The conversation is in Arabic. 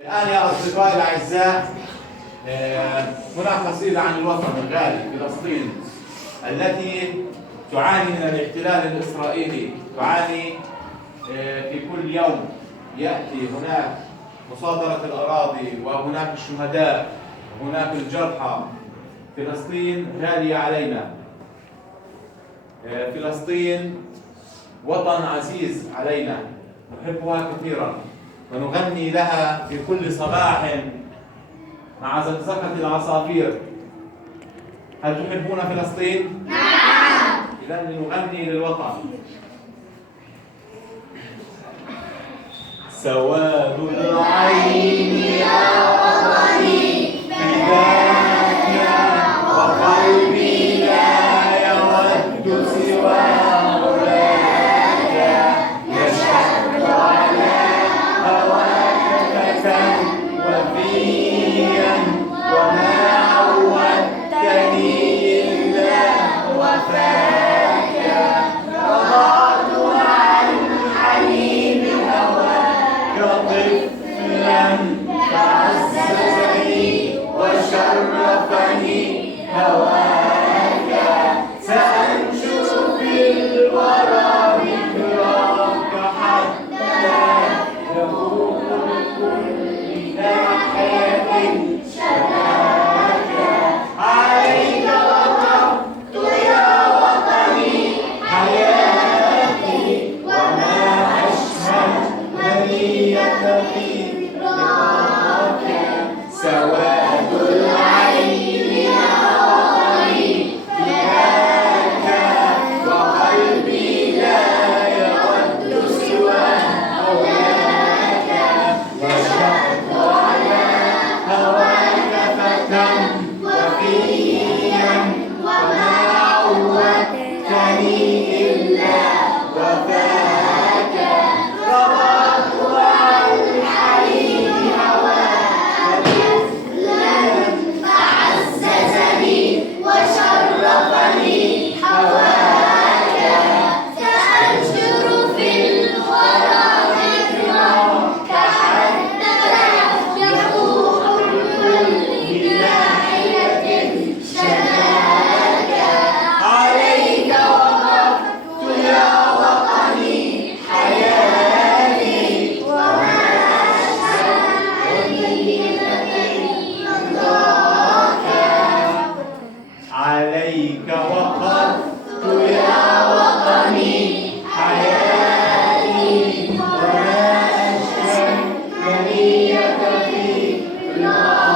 الآن يا أصدقائي الأعزاء، هناك قصيدة عن الوطن الغالي فلسطين التي تعاني من الاحتلال الإسرائيلي، تعاني في كل يوم يأتي هناك مصادرة الأراضي وهناك الشهداء وهناك الجرحى. فلسطين غالية علينا، فلسطين وطن عزيز علينا، نحبها كثيرا ونغني لها في كل صباح مع زقزقة العصافير. هل تحبون فلسطين؟ نعم. إذا لنغني للوطن. سواد العين يا وطني فداك وقلبي لا يود سوى مولاك، يشهد على هواك فتى وفيا وما عودتني إلا وفاك. رضعت عن حليب هواك طفلا فعززني وشرفني هواك. سأنشر في الورى ذكراك حتى يفوق بكل ناحية شفاك. عليك وقفت يا وطني حياتي، وما أشهى منية في رضاك. سواد العين يا وطني فداك وقلبي لا يود سوى مولاك، وشهدت على هواك فتى وفيا وما عودتني إلا وفاك. رضعت عن الحليب هواك طفلا فعززني وشرفني هواك. سأنشر في الورى ذكراك حتى يفوح بكل ناحية شفاك. عليك وقفت يا وطني حياتي، وما أشهى منية رضاك. عليك وقفت يا وطني حياتي، وما أشهى منية في رضاك.